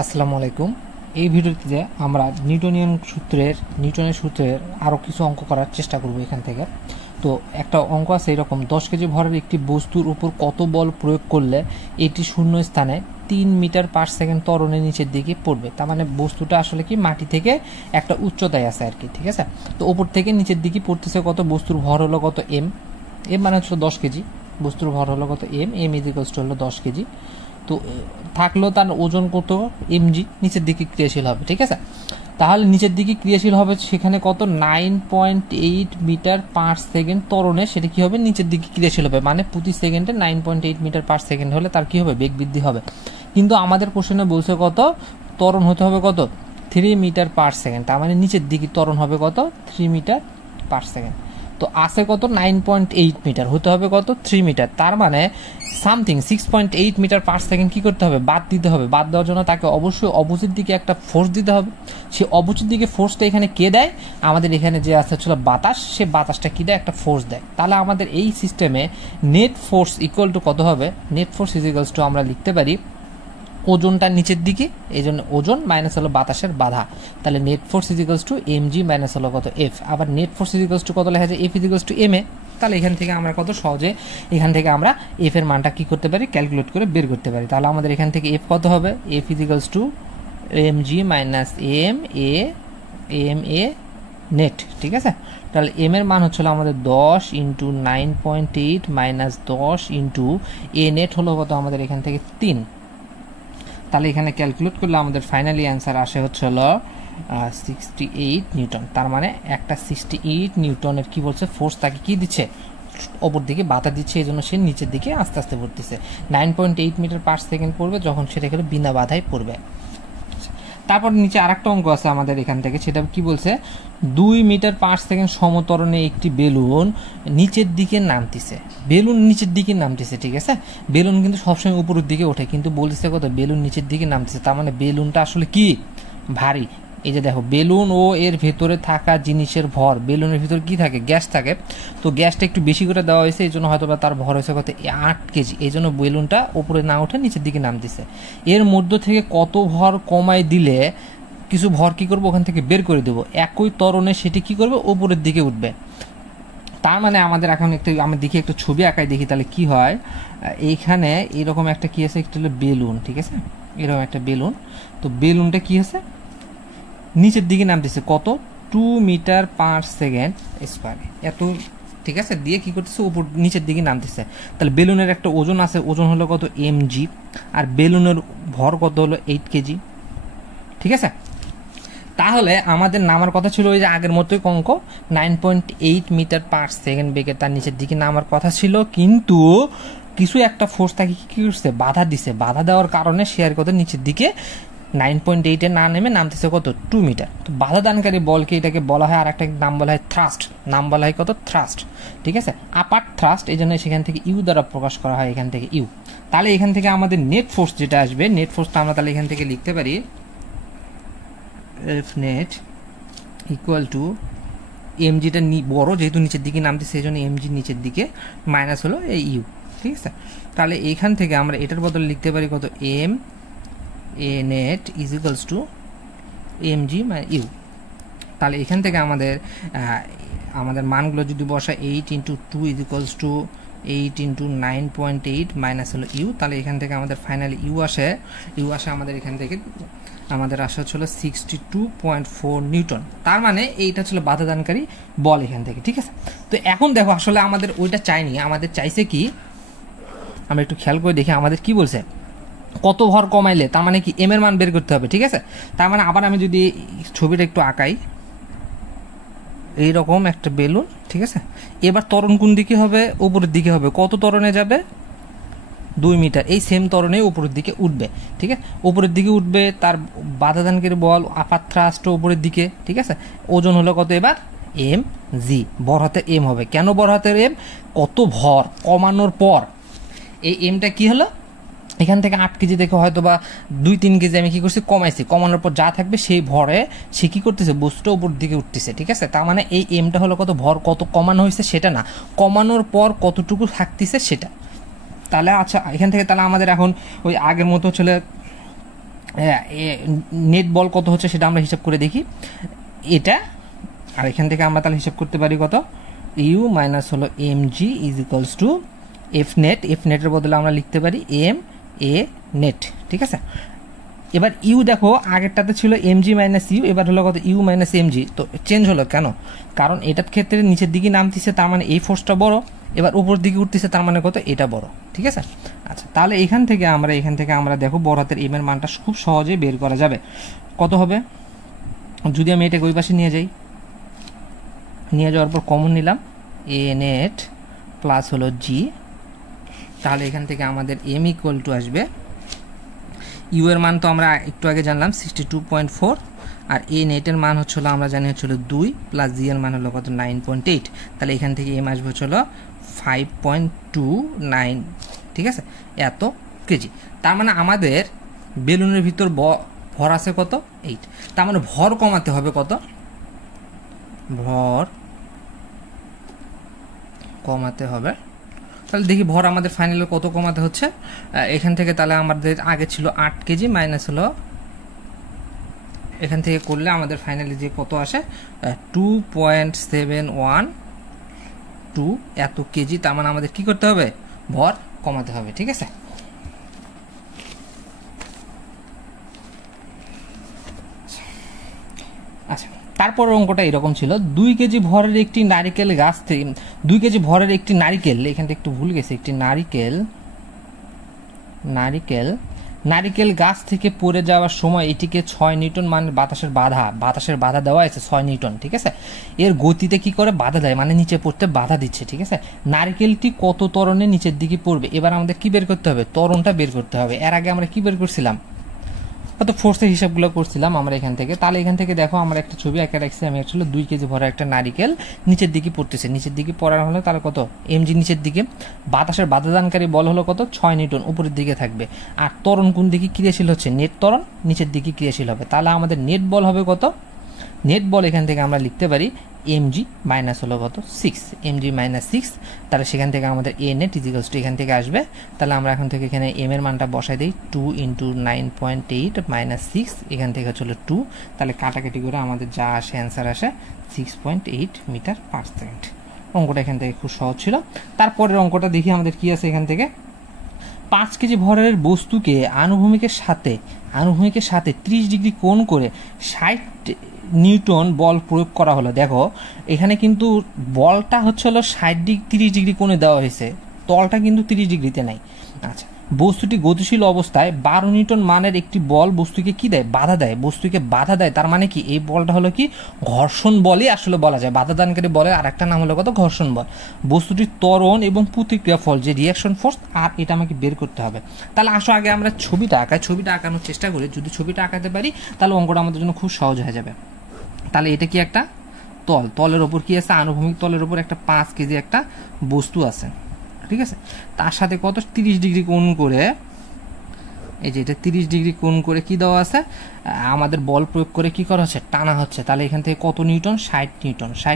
আসসালামু আলাইকুম। এই ভিডিওতে আমরা নিউটনের সূত্রের আরও কিছু অঙ্ক করার চেষ্টা করব। এখান থেকে তো একটা অঙ্ক আছে এরকম, 10 কেজি ভরের একটি বস্তুর উপর কত বল প্রয়োগ করলে এটি শূন্য স্থানে 3 মিটার পার সেকেন্ড ত্বরণের নিচের দিকে পড়বে। তার মানে বস্তুটা আসলে কি মাটি থেকে একটা উচ্চতায় আছে আর কি, ঠিক আছে। তো উপর থেকে নিচের দিকে পড়তেছে কত, বস্তুর ভর হলো কত এম, এম মানে হচ্ছে 10 কেজি, বস্তুর ভর হলো কত M, M is equals to হলো 10 কেজি। তো থাকলো তার ওজন কত এমজি, নিচের দিকে ক্রিয়াশীল হবে, ঠিক আছে। তাহলে নিচের দিকে ক্রিয়াশীল হবে সেখানে কত 9.8 মিটার পার সেকেন্ড ত্বরণে, সেটা কি হবে নিচের দিকে ক্রিয়াশীল হবে, মানে প্রতি সেকেন্ডে 9.8 মিটার পার সেকেন্ড হলে তার কি হবে বেগ বৃদ্ধি হবে। কিন্তু আমাদের কোশ্চেনে বলছে কত ত্বরণ হতে হবে কত 3 মিটার পার সেকেন্ড, তার মানে নিচের দিকে ত্বরণ হবে কত 3 মিটার পার সেকেন্ড। তো আছে কত 9.8 মিটার, হতে হবে কত 3 মিটার, তার মানে সামথিং 6.8 মিটার পার সেকেন্ড কি করতে হবে বাদ দিতে হবে। বাদ দেওয়ার জন্য তাকে অবশ্যই অপোজিট দিকে একটা ফোর্স দিতে হবে। সে অপোজিট দিকে ফোর্সটা এখানে কে দেয়, আমাদের এখানে যে আছে ছিল বাতাস, সে বাতাসটা কি দেয় একটা ফোর্স দেয়। তাহলে আমাদের এই সিস্টেমে নেট ফোর্স ইকুয়াল টু কত হবে, net force is equals two আমরা লিখতে পারি ওজনটা নিচের দিকে, এই জন্য ওজন মাইনাস হলো বাতাসের বাধা। তাহলে net force is equals to MG minus হলো কত এফ। আবার net force is equals to কত লেখা যায়, F is equals to M A. তাহলে এখান থেকে আমরা কত সহজে এখান থেকে আমরা এফ এর মানটা কি করতে পারি, ক্যালকুলেট করে বের করতে পারি। তাহলে আমাদের এখান থেকে এফ কত হবে, F is equals to MG minus M A net, ঠিক আছে। তাহলে এম এর মান হচ্ছিল আমাদের 10 into 9.8 minus 10 into A net হলো কত আমাদের এখান থেকে 3। তাহলে এখানে ক্যালকুলেট করলে আমাদের ফাইনালি অ্যান্সার আসে হচ্ছে হলো 68 নিউটন। তার মানে একটা 68 নিউটনের কি বলছে ফোর্স তাকে কি দিচ্ছে, ওপর দিকে বাধা দিচ্ছে, এই জন্য সে নিচের দিকে আস্তে আস্তে পড়তেছে। 9.8 মিটার পার সেকেন্ড পড়বে যখন সেটা এখানে বিনা বাধায় পড়বে। তারপর নিচে আরেকটা অঙ্ক আছে আমাদের এখান থেকে, সেটা কি বলছে 2 মিটার পার সেকেন্ড সমত্বরণে একটি বেলুন নিচের দিকে নামতেছে, বেলুন নিচের দিকে নামতেছে, ঠিক আছে। বেলুন কিন্তু সবসময় উপরের দিকে ওঠে, কিন্তু বলতেছে কত বেলুন নিচের দিকে নামতেছে, তার মানে বেলুনটা আসলে কি ভারী। এই যে দেখো বেলুন ও এর ভেতরে থাকা জিনিসের ভর, বেলুনের ভিতরে কি থাকে গ্যাস থাকে, তো গ্যাসটা একটু বেশি করে দেওয়া হয়েছে, এই জন্য হয়তো বা তার ভর হয়েছে কত 8 কেজি, এই জন্য বেলুনটা উপরে না উঠে নিচের দিকে নামতেছে। এর মধ্য থেকে কত ভর কমায় দিলে কিছু ভর কি করবো ওখান থেকে বের করে দেবো, একই ত্বরণে সেটি কি করবে উপরের দিকে উঠবে। তার মানে আমাদের এখন একটা আমি দেখি একটা ছবি আঁকায় দেখি, তাহলে কি হয়। এইখানে এরকম একটা কি আছে, একটা হলো বেলুন, ঠিক আছে, এরকম একটা বেলুন। তো বেলুনটা কি আছে নিচের দিকে নামতেছে কত 2 মিটার পার সেকেন্ড স্কোয়ারে এত, ঠিক আছে, দিয়ে কি করতেছে উপর নিচের দিকে নামতেছে। তাহলে বেলুনের একটা ওজন আছে, ওজন হলো কত এমজি, আর বেলুনের ভর কত হলো 8 কেজি, ঠিক আছে। তাহলে আমাদের নামার কথা ছিল ওই যে আগের মতোই অঙ্ক, 9.8 মিটার পার সেকেন্ড বেগে তার নিচের দিকে নামার কথা ছিল, কিন্তু কিছু একটা ফোর্স তাকে কি করছে বাধা দিছে, বাধা দেওয়ার কারণে সে আর কত নিচের দিকে 9.8 না নেমে নামতেছে কত 2 মিটার। তো বাধা দানকারী বলকে এটাকে বলা হয়, আর একটা নাম বলা হয় থ্রাস্ট, নাম বলা হয় কত থ্রাস্ট, ঠিক আছে, আপার থ্রাস্ট, এই জন্য সেখান থেকে ইউ দ্বারা প্রকাশ করা হয়, এখান থেকে ইউ। তাহলে এখান থেকে আমাদের নেট ফোর্স যেটা আসবে, নেট ফোর্সটা আমরা তাহলে এখান থেকে লিখতে পারি এফ নেট ইকুয়াল টু এমজিটা বড় যেহেতু নিচের দিকে নামতেছে সেই জন্য এমজি নিচের দিকে মাইনাস হলো এই ইউ, ঠিক আছে। তাহলে এখান থেকে আমরা এটার বদলে লিখতে পারি কত M A net is equals to MG U. তাহলে এখান থেকে আমাদের মানগুলো যদি বসা 8 into 2 is equals to 8 into 9.8 minus হলো ইউ, তাহলে এখান থেকে আমাদের ফাইনালি ইউ আসে আমাদের এখান থেকে আমাদের আসা ছিল 62.4 নিউটন। তার মানে এইটা ছিল বাধাদানকারী বল এখান থেকে, ঠিক আছে। তো এখন দেখো আসলে আমাদের ওইটা চাইনি, আমাদের চাইছে কি, আমরা একটু খেয়াল করে দেখি আমাদের কি বলছে কত ভর কমাইলে, তার মানে কি এম এর মান বের করতে হবে, ঠিক আছে। তার মানে আবার আমি যদি ছবিটা একটু আঁকাই, এইরকম একটা বেলুন, ঠিক আছে। এবার ত্বরণ কোন দিকে হবে, উপরের দিকে হবে, কত ত্বরণে যাবে 2 মিটার, এই সেম ত্বরণে উপরের দিকে উঠবে, ঠিক আছে, উপরের দিকে উঠবে। তার বাধাদানকারী বল আপার থ্রাস্ট উপরের দিকে, ঠিক আছে। ওজন হলো কত এবার এম জি, বড় হাতের এম হবে, কেন বড় হাতের এম, কত ভর কমানোর পর এই এমটা কি হলো, এখান থেকে 8 কেজি থেকে হয়তো বা 2-3 কেজি আমি কি করছি কমাইছি, কমানোর পর যা থাকবে সেই ভরে সে কি করতেছে বস্তুটা উপর দিকে উঠতেছে, ঠিক আছে। তার মানে এই এমটা হলো কত ভর কত কমানো হয়েছে সেটা না, কমানোর পর কতটুকু থাকতেছে সেটা। তাহলে আচ্ছা এখান থেকে তাহলে আমাদের এখন ওই আগের মতো চলে নেট বল কত হচ্ছে সেটা আমরা হিসাব করে দেখি এটা, আর এখান থেকে আমরা তাহলে হিসাব করতে পারি কত, ইউ মাইনাস হলো M G is equals to F net, F নেটের বদলে আমরা লিখতে পারি এম এ নেট, ঠিক আছে। এবার ইউ দেখো আগেরটাতে ছিল এম জি মাইনাস ইউ, এবার হলো কত ইউ মাইনাস এম জি, তো চেঞ্জ হলো কেন, কারণ এটার ক্ষেত্রে নিচের দিকে নামতেছে তার মানে এই ফোর্সটা বড়, এবার উপর দিকে উঠতেছে তার মানে কত এটা বড়, ঠিক আছে। আচ্ছা তাহলে এখান থেকে আমরা দেখো বড় হাতের এম এর মানটা খুব সহজে বের করা যাবে। কত হবে, যদি আমি এটাকে ওই পাশে নিয়ে যাই, নিয়ে যাওয়ার পর কমন নিলাম এ নেট প্লাস হলো জি, তাহলে এখান থেকে আমাদের এম ইকুয়াল টু আসবে, ইউ এর মান তো আমরা একটু আগে জানলাম 62.4, আর এ নেটের মান হচ্ছিল আমরা জানি হচ্ছিল 2 প্লাস জি এর মান হলো কত 9.8, তাহলে এখান থেকে এম আসবে হচ্ছিল 5.29, ঠিক আছে, এত কেজি। তার মানে আমাদের বেলুনের ভিতর ভর আছে কত 8, তার মানে ভর কমাতে হবে কত, ভর কমাতে হবে, তাহলে দেখি ভর আমাদের ফাইনালে কত কমাতে হচ্ছে। এখান থেকে তাহলে আমাদের আগে ছিল 8 কেজি মাইনাস হলো, এখান থেকে করলে আমাদের ফাইনালি যে কত আসে 2.712 এত কেজি, তার মানে আমাদের কি করতে হবে, ভর কমাতে হবে, ঠিক আছে। আচ্ছা তারপর অঙ্কটা এরকম ছিল, 2 কেজি ভরের একটি নারিকেল গাছ থেকে, 2 কেজি ভরের একটি নারিকেল, এখান থেকে একটু ভুল গেছে, একটি নারিকেল গাছ থেকে পড়ে যাওয়ার সময় এটিকে 6 নিউটন মানে বাতাসের বাধা দেওয়া আছে 6 নিউটন, ঠিক আছে। এর গতিতে কি করে বাধা দেয়, মানে নিচে পড়তে বাধা দিচ্ছে, ঠিক আছে। নারিকেলটি কত ত্বরণে নিচের দিকে পড়বে, এবার আমাদের কি বের করতে হবে, ত্বরণটা বের করতে হবে। এর আগে আমরা কি বের করছিলাম, কত ফোর্সের হিসাবগুলো করছিলাম আমরা এখান থেকে। তাহলে এখান থেকে দেখো আমরা একটা ছবি এঁকে রাখছি, আমি আসলে 2 কেজি ভরা একটা নারিকেল নিচের দিকে পড়তেছে, নিচের দিকে পড়ার হলে তাহলে কত এমজি নিচের দিকে, বাতাসের বাধাদানকারী বল হলো কত 6 নিউটন উপরের দিকে থাকবে, আর ত্বরণ কোন দিকে ক্রিয়াশীল হচ্ছে, নেট ত্বরণ নিচের দিকে ক্রিয়াশীল হবে, তাহলে আমাদের নেট বল হবে কত, নেট বল এখান থেকে আমরা লিখতে পারি এমজি মাইনাস হলো কত 6, এমজি মাইনাস 6, তাহলে সেখান থেকে আমাদের এ নেট ইজিক্যালস টু এখান থেকে আসবে। তাহলে আমরা এখন থেকে এখানে এম এর মানটা বসাই দিই 2 × 9.8 মাইনাস 6, এখান থেকে হচ্ছিল 2, তাহলে কাটাকাটি করে আমাদের যা আসে অ্যান্সার আসে 6.8 মিটার পার সেকেন্ড। অঙ্কটা এখান থেকে খুব সহজ ছিল। তারপরের অঙ্কটা দেখি আমাদের কি আছে এখান থেকে, 5 কেজি ভরের বস্তুকে আনুভূমিকের সাথে 30 ডিগ্রি কোণ করে 60 নিউটন বল প্রয়োগ করা হলো। দেখো এখানে কিন্তু বলটা হচ্ছে হলো 30 ডিগ্রি কোণে দেওয়া হয়েছে, তলটা কিন্তু 30 ডিগ্রিতে নাই। আচ্ছা বস্তুটি গতিশীল অবস্থায় 12 নিউটন মানের একটি বল বস্তুকে কি দেয়, বাধা দেয়, তার মানে কি এই বলটা হলো কি ঘর্ষণ বলই আসলে বলা যায়, বাধা দানকারী বলের আরেকটা নাম হলো কত ঘর্ষণ বল। বস্তুটির ত্বরণ এবং প্রতিক্রিয়া ফল যে রিঅ্যাকশন ফোর্স, আর এটা আমাকে বের করতে হবে। তাহলে আসো আগে আমরা ছবিটা আঁকানোর চেষ্টা করি, যদি ছবিটা আঁকাতে পারি তাহলে অঙ্কটা আমাদের জন্য খুব সহজ হয়ে যাবে। তাহলে এটা কি একটা তলের ওপর কি আছে, আনুভূমিক তলের ওপর একটা 5 কেজি একটা বস্তু আছে, ঠিক আছে। তার সাথে কত 30 ডিগ্রি কোণ করে, এই যে এটা 30 ডিগ্রি কোণ করে কি দেওয়া আছে, আমাদের বল প্রয়োগ করে কি করা হচ্ছে, টানা হচ্ছে। তাহলে এখান থেকে কত নিউটন, 60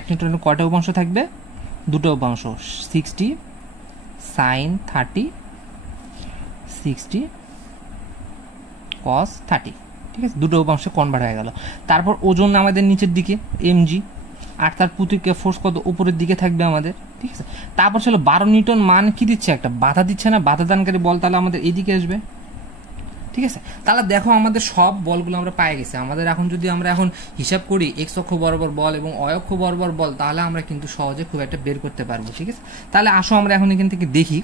নিউটনের কয়টা উপাংশ থাকবে, দুটো উপাংশ, 60 sin 30 60 cos 30, ঠিক আছে, দুটো উপাংশে কনভার্ট হয়ে গেল। তারপর ওজন আমাদের নিচের দিকে এমজি, আর তার প্রতিক্রিয়া ফোর্স কত উপরের দিকে থাকবে আমাদের, ঠিক আছে। তারপর ছিল 12 নিউটন মান কি দিচ্ছে, একটা বাধা দিচ্ছে না, বাধা দানকারী বল, তাহলে আমাদের এইদিকে আসবে, ঠিক আছে। তাহলে দেখো আমাদের সব বলগুলো আমরা পেয়ে গেছি। আমাদের এখন যদি আমরা এখন হিসাব করি এক্স অক্ষ বরাবর বল এবং অয় অক্ষ বরাবর বল, তাহলে আমরা কিন্তু সহজে খুব একটা বের করতে পারবো, ঠিক আছে। তাহলে আসো আমরা এখন এখান থেকে দেখি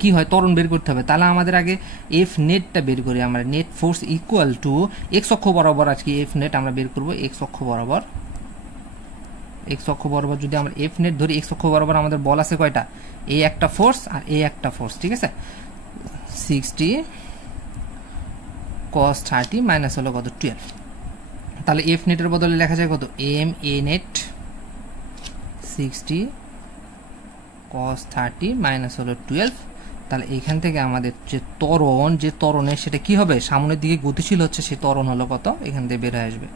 কি হয়, ত্বরণ বের করতে হবে। তাহলে আমাদের আগে এফ নেটটা বের করি আমরা, net force equal to x অক্ষ বরাবর, আজকে এফ নেট আমরা বের করবো এক্স অক্ষ বরাবর যদি আমরা এফ নেট ধরি, এক্স অক্ষ বরাবর আমাদের বল আছে কয়টা, এ একটা ফোর্স আর এ একটা ফোর্স, ঠিক আছে। 60 cos 30 মাইনাস হলো কত 12, তাহলে এফ নেটের বদলে লেখা যায় কত M A net 60 cos 30 minus হলো 12। তাহলে এইখান থেকে আমাদের যে ত্বরণে সেটা কি হবে, সামনের দিকে গতিশীল হচ্ছে, সেই ত্বরণ হলো কত, এখান থেকে বের হয়ে আসবে,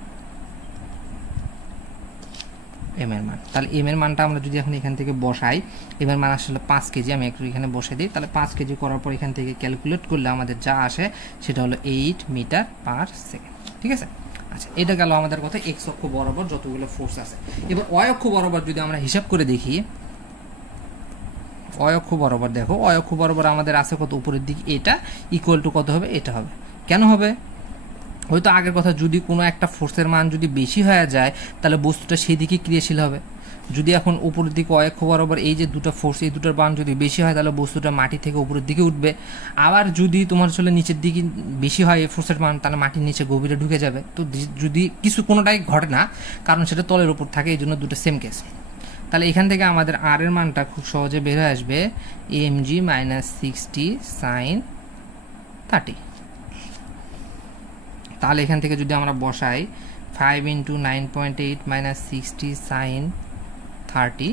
এম এর মান। তাহলে এম এর মানটা আমরা যদি এখন এখান থেকে বসাই, এম এর মান আসলে 5 কেজি, আমি একটু এখানে বসে দিই। তাহলে 5 কেজি করার পর এখান থেকে ক্যালকুলেট করলে আমাদের যা আসে সেটা হলো 8 মিটার পার সেকেন্ড। ঠিক আছে, আচ্ছা এটা গেল আমাদের কথা এক্স অক্ষ বরাবর যতগুলো ফোর্স আছে। এবার ওয়াই অক্ষ বরাবর যদি আমরা হিসাব করে দেখি, ওয়াই অক্ষ বরাবর দেখো, ওয়াই অক্ষ বরাবর আমাদের আছে কত, উপরের দিকে এটা ইকুয়াল টু কত হবে, এটা হবে। কেন হবে, হয়তো আগের কথা, যদি কোনো একটা ফোর্সের মান যদি বেশি হয়ে যায় তাহলে বস্তুটা সেই দিকে ক্রিয়াশীল হবে। যদি এখন উপরের দিকে ওয়াই অক্ষ বরাবর এই যে দুটো ফোর্স, এই দুটোর মান যদি বেশি হয় তাহলে বস্তুটা মাটি থেকে উপরের দিকে উঠবে। আবার যদি তোমার আসলে নিচের দিকে বেশি হয় এই ফোর্সের মান, তাহলে মাটির নিচে গভীরে ঢুকে যাবে। তো যদি কিছু কোনোটাই ঘটে না, কারণ সেটা তলের উপর থাকে, এই জন্য দুটো সেম কেস। তাহলে এখান থেকে আমাদের আর এর মানটা খুব সহজে বের হয়ে আসবে, mg মাইনাস 60 সাইন 30। তাহলে এখান থেকে যদি আমরা বসাই 5 ইন্টু 9.8 মাইনাস 60 সাইন 30,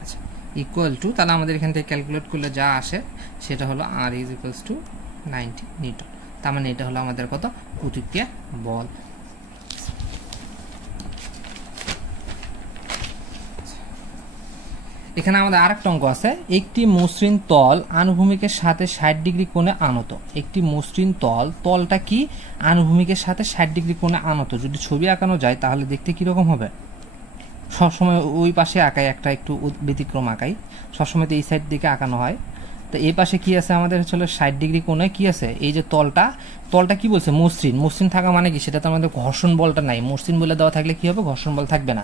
আচ্ছা ইকুয়াল টু, তাহলে আমাদের এখান থেকে ক্যালকুলেট করলে যা আসে সেটা হলো আর ইজ ইকুয়ালস টু 90 নিউটন। তার মানে এটা হলো আমাদের কত, প্রতিক্রিয়া বল। এখানে আমাদের আরেকটা অঙ্ক আছে, একটি মসৃণ তল আনুভূমিকের সাথে 60 ডিগ্রি কোণে আনত। একটি মসৃণ তলটা কি আনুভূমিকের সাথে 60 ডিগ্রি কোণে আনত। যদি ছবি আঁকানো যায় তাহলে দেখতে কিরকম হবে, সবসময় ওই পাশে আঁকাই, একটা একটু ব্যতিক্রম আঁকাই, সবসময় তো এই সাইড দিকে আঁকানো হয়। তো এই পাশে কি আছে আমাদের হচ্ছে 60 ডিগ্রি কোণে কি আছে, এই যে তলটা কি বলছে, মসৃণ থাকা মানে কি, সেটা তো আমাদের ঘর্ষণ বলটা নাই। মসৃণ বলে দেওয়া থাকলে কি হবে, ঘর্ষণ বল থাকবে না।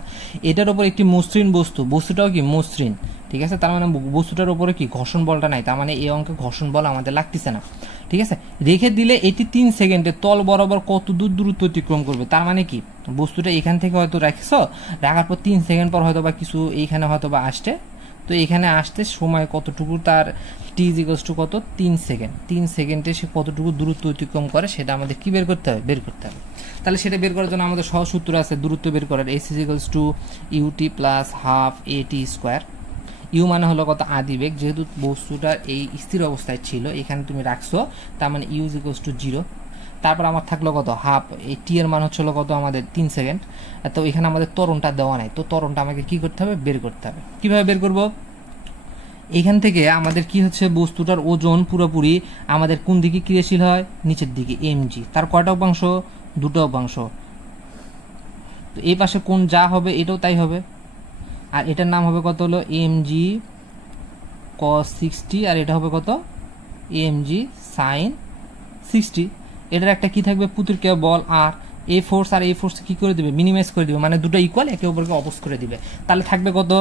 এটার উপর একটি মসৃণ বস্তুটাও কি মসৃণ, ঠিক আছে, তার মানে বস্তুটার উপরে কি ঘর্ষণ বলটা নাই, তার মানে এই অঙ্কে ঘর্ষণ বল আমাদের লাগতেছে না। ঠিক আছে, রেখে দিলে এটি 3 সেকেন্ডে তল বরাবর কত দূরত্ব অতিক্রম করবে। তার মানে কি, বস্তুটা এখান থেকে হয়তো রাখার পর 3 সেকেন্ড পর হয়তো বা কিছু এইখানে হয়তো বা আসছে, তো এখানে আসতে সময় কতটুকু, তার টি ইজ ইকুয়ালস টু কত, 3 সেকেন্ড। 3 সেকেন্ডে সে কতটুকু দূরত্ব অতিক্রম করে সেটা আমাদের কি বের করতে হবে, তাহলে সেটা বের করার জন্য আমাদের সহজ সূত্র আছে দূরত্ব বের করার, S is equals to UT plus half AT square. U মানে হলো কত, আদি বেগ, যেহেতু বস্তুটা এই স্থির অবস্থায় ছিল, এখানে তুমি রাখছো, তার মানে ইউ ইজ ইকুয়ালস টু 0। তারপর আমার থাকলো কত, হাফ, এই টি এর মান হচ্ছিল কত আমাদের 3 সেকেন্ড। তো এখানে আমাদের ত্বরণটা দেওয়া নাই, তো ত্বরণটা আমাকে কি করতে হবে, বের করতে হবে। কিভাবে বের করব, এখান থেকে আমাদের কি হচ্ছে, বস্তুটার ওজন পুরোপুরি আমাদের কোন দিকে ক্রিয়াশীল হয়, নিচের দিকে, mg, তার কয়টা অংশ, 2টা অংশ। তো এই পাশে কোন যা হবে এটাও তাই হবে, আর এটার নাম হবে কত, হলো mg cos 60, আর এটা হবে কত, mg sin 60। এটার একটা কি থাকবে, প্রতিক্রিয়া বল, আর এই ফোর্স আর এই ফোর্স কি করে দিবে, মিনিমাইজ করে দিবে, মানে দুটো ইকুয়াল, একে অপরকে অপোজ করে দিবে। তাহলে থাকবে কত,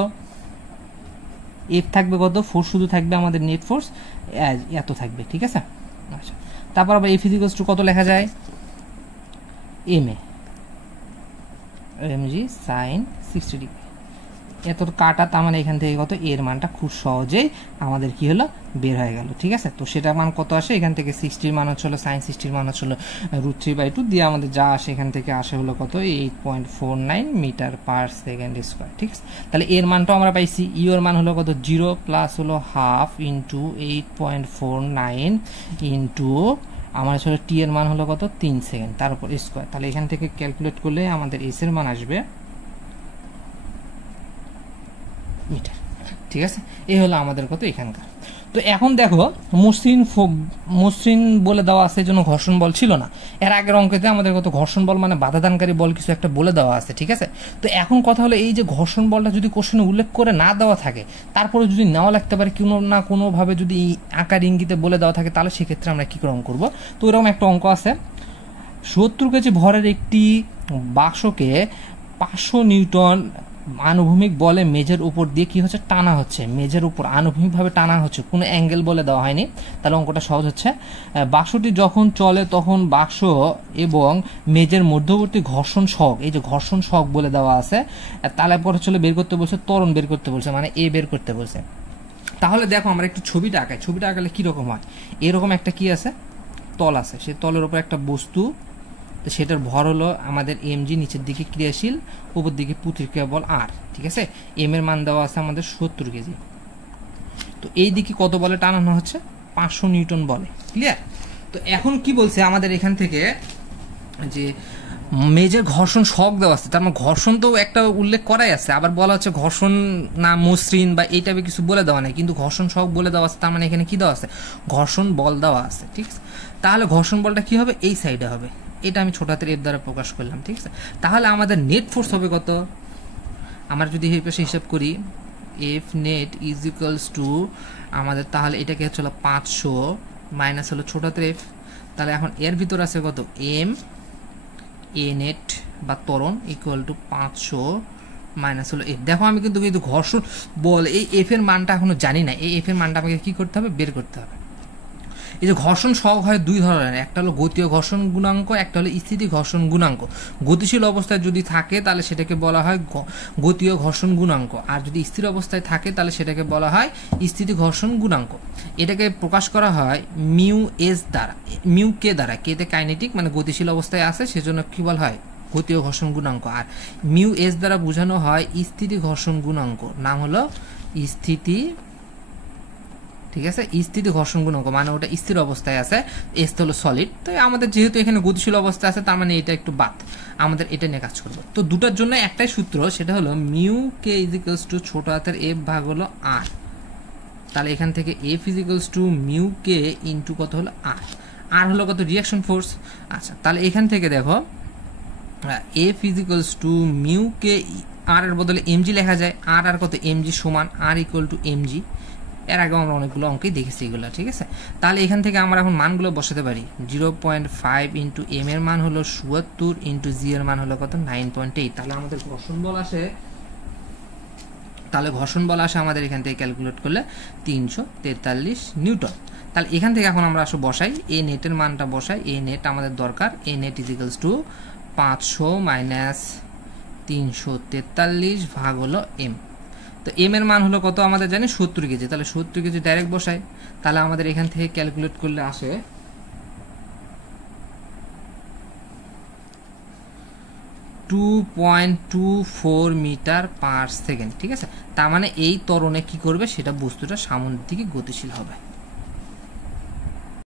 এফ থাকবে কত, ফোর্স শুধু থাকবে আমাদের নেট ফোর্স এত থাকবে। ঠিক আছে, আচ্ছা তারপর আবার এফ ইকুয়ালস টু কত লেখা যায়, mg sin 60 ডিগ্রি, এত কাটা, তার মানে এখান থেকে কত, এর মানটা খুব সহজেই আমাদের কি হলো, বের হয়ে গেল। ঠিক আছে, তো সেটা মান কত আসে, এখান থেকে 60 মান হচ্ছিল, sin 60 মান হচ্ছিল √3/2 দিয়ে আমাদের যা আসে এখান থেকে আসে হলো কত, 8.49 মিটার পার সেকেন্ড স্কোয়ার। ঠিক আছে, তাহলে এর মানটাও আমরা পাইছি। ইউ এর মান হলো কত, 0 প্লাস হলো হাফ ইন্টু 8.49 ইন্টু আমার আসলে টি এর মান হলো কত, 3 সেকেন্ড, তার উপর স্কোয়ার। তাহলে এখান থেকে ক্যালকুলেট করলে আমাদের এস এর মান আসবে মিটার। ঠিক আছে, এই হলো আমাদের কত এখানকার। তো এখন দেখো, মসৃণ বলে দেওয়া আছে, এই জন্য ঘর্ষণ বল ছিল না। এর আগের অঙ্কেতে আমাদের কত, ঘর্ষণ বল মানে বাধাদানকারী বল কিছু একটা বলে দেওয়া আছে। ঠিক আছে, তো এখন কথা হলো, এই যে ঘর্ষণ বলটা যদি কোশ্চেনে উল্লেখ করে না দেওয়া থাকে, তারপরে যদি নেওয়া লাগতে পারে কোনো না কোনোভাবে, যদি আকার ইঙ্গিতে বলে দেওয়া থাকে, তাহলে সেক্ষেত্রে আমরা কি করে অঙ্ক করবো। তো এরকম একটা অঙ্ক আছে, 70 কেজি ভরের একটি বাক্সকে 500 নিউটন আনুভূমিক বলে মেঝের উপর দিয়ে কি হচ্ছে, টানা হচ্ছে, মেঝের উপর আনুভূমিকভাবে টানা হচ্ছে, কোনো অ্যাঙ্গেল বলে দেওয়া হয়নি। তাহলে অঙ্কটা সহজ হচ্ছে, বাক্সটি যখন চলে তখন বাক্স এবং মেঝের মধ্যবর্তী ঘর্ষণ সহগ, এই যে ঘর্ষণ সহগ বলে দেওয়া আছে, তাহলে পর হচ্ছে বের করতে বলছে, ত্বরণ বের করতে বলছে, মানে এ বের করতে বলছে। তাহলে দেখো আমরা একটু ছবিটা আঁকাই, ছবিটা আঁকালে কিরকম হয়, এরকম একটা কি আছে, তল আছে, সেই তলের উপর একটা বস্তু, তো সেটার ভর হলো আমাদের mg, নিচের দিকে ক্রিয়াশীল, উপর দিকে প্রতিক্রিয়া বল r। ঠিক আছে, m এর মান দেওয়া আছে আমাদের 70 কেজি। তো এই দিকে কত বলে টানানো হচ্ছে, 500 নিউটন বলে। ক্লিয়ার, তো এখন কি বলছে আমাদের এখান থেকে, যে মেজের ঘর্ষণ সহগ দেওয়া আছে, তার মানে ঘর্ষণ তো একটা উল্লেখ করাই আছে, আবার বলা হচ্ছে ঘর্ষণ না মসৃণ বা এই টাইপের কিছু বলে দেওয়া নেই, কিন্তু ঘর্ষণ সহগ বলে দেওয়া আছে, তার মানে এখানে কি দেওয়া আছে, ঘর্ষণ বল দেওয়া আছে। ঠিক আছে, তাহলে ঘর্ষণ বলটা কি হবে, এই সাইডে হবে, এটা আমি ছোট হাতের এফ দ্বারা প্রকাশ করলাম। ঠিক আছে, তাহলে আমাদের নেট ফোর্স হবে কত, আমরা যদি এই পাশে হিসাব করি F net is equals two আমাদের, তাহলে এটাকে হচ্ছে 500 মাইনাস হলো ছোট হাতের এফ, তাহলে এখন এর ভিতর আছে কত এম এ নেট বা ত্বরণ ইকুয়াল টু 500 মাইনাস হলো এফ। দেখো আমি কিন্তু ঘর্ষণ বল এই এফ এর মানটা এখনো জানি না, এই এফ এর মানটা আমাকে কি করতে হবে, বের করতে হবে। এই যে ঘর্ষণ সহগ হয় দুই ধরনের, একটা হলো গতীয় ঘর্ষণ গুণাঙ্ক, একটা হলো স্থিতি ঘর্ষণ গুণাঙ্ক। গতিশীল অবস্থায় যদি থাকে তাহলে সেটাকে বলা হয় গতীয় ঘর্ষণ গুণাঙ্ক, আর যদি স্থির অবস্থায় থাকে তাহলে সেটাকে বলা হয় স্থিতি ঘর্ষণ গুণাঙ্ক। এটাকে প্রকাশ করা হয় মিউ এস দ্বারা, মিউ কে দ্বারা, কেতে কাইনেটিক মানে গতিশীল অবস্থায় আছে সেজন্য কি বলা হয় গতীয় ঘর্ষণ গুণাঙ্ক, আর মিউ এস দ্বারা বোঝানো হয় স্থিতি ঘর্ষণ গুণাঙ্ক, নাম হলো স্থিতি। ঠিক আছে, স্থিতি ঘর্ষণ গুণাঙ্ক মানে ওটা স্থির অবস্থায় আছে, এস হলো সলিড, তো আমাদের যেহেতু এখানে গতিশীল অবস্থায় আছে তার মানে এটা একটু বাদ, আমাদের এটা নিয়ে কাজ করবো। তো দুটার জন্য একটাই সূত্র, সেটা হলো mu K is equals two ছোট হাতের এফ ভাগ হলো আর, তাহলে এখান থেকে F is equals to mu K into কত হলো আর, আর হলো কত রিয়াকশন ফোর্স। আচ্ছা, তাহলে এখান থেকে দেখো F is equals to mu K, আর এর বদলে এমজি লেখা যায়, আর আর কত এমজি সমান আর ইকুয়াল টু এমজি, এর আগে আমরা অনেকগুলো অঙ্কেই দেখেছি এগুলো। ঠিক আছে, তাহলে এখান থেকে আমরা এখন মানগুলো বসাতে পারি, 0.5 ইন্টু এম এর মান হলো 77 ইন্টু জি এর মান হলো কত 9.8, তাহলে আমাদের ঘর্ষণ বল আসে, তাহলে ঘর্ষণ বল আসে আমাদের এখান থেকে ক্যালকুলেট করলে 343 নিউটন। তাহলে এখান থেকে এখন আমরা আসো বসাই, এ নেটের মানটা বসাই, এ নেট আমাদের দরকার, A net is equals to 500 minus 343 ভাগ হলো এম। তো এম এর মান হলো কত আমাদের জানি 70 কেজি, তাহলে 70 কেজি ডাইরেক্ট বসাই, তাহলে আমাদের এখান থেকে ক্যালকুলেট করলে আসে 2.24 মিটার পার সেকেন্ড। ঠিক আছে, তার মানে এই ত্বরণে কি করবে, সেটা বস্তুটা সামনের দিকে গতিশীল হবে।